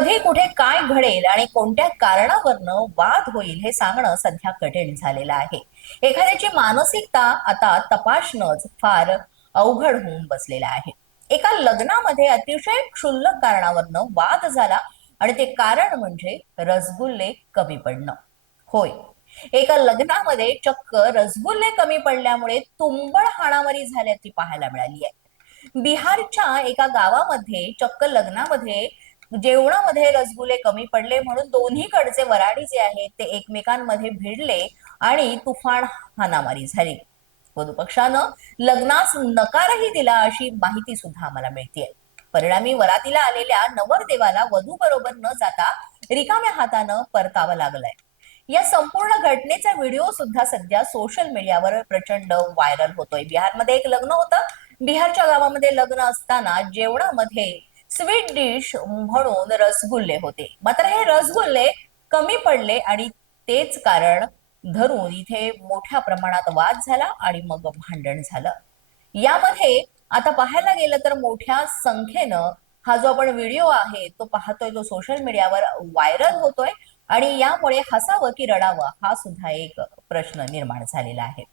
कधी कुठे काय घडेल आणि कोणत्या कारणावरनं वाद होईल हे सांगणं सध्या कठीण झालेलं आहे. एखाद्याची मानसिकता आता तपासणंच फार अवघड होऊन बसलेलं आहे. एका लग्नामध्ये अतिशय क्षुल्लक कारणावरनं वाद झाला आणि ते कारण म्हणजे रसगुल्ले कमी पडणं. होय. एका लग्नामध्ये चक्क रसगुल्ले कमी पडल्यामुळे तुंबळ हाणामारी झाल्याची पाहायला मिळाली आहे. बिहारच्या एका गावामध्ये चक्क लग्नामध्ये जेवणामध्ये रसगुले कमी पडले म्हणून दोन्हीकडचे वराडी जे आहेत ते एकमेकांमध्ये भिडले आणि तुफान हानामारी झाली. पक्षानं लग्नास नकारही दिला अशी माहिती सुद्धा आम्हाला मिळते परिणामी वरातीला आलेल्या नवरदेवाला वधू बरोबर न जाता रिकाम्या हातानं परतावं लागलंय. या संपूर्ण घटनेचा व्हिडिओ सुद्धा सध्या सोशल मीडियावर प्रचंड व्हायरल होतोय. बिहारमध्ये एक लग्न होतं. बिहारच्या गावामध्ये लग्न असताना जेवणामध्ये स्वीट डिश म्हणून रसगुल्ले होते. मात्र हे रसगुल्ले कमी पडले आणि तेच कारण धरून इथे मोठ्या प्रमाणात वाद झाला आणि मग भांडण झालं. यामध्ये आता पाहायला गेलं तर मोठ्या संख्येनं हा जो आपण व्हिडिओ आहे तो पाहतोय तो सोशल मीडियावर व्हायरल होतोय आणि यामुळे हसावं की रडावं हा सुद्धा एक प्रश्न निर्माण झालेला आहे.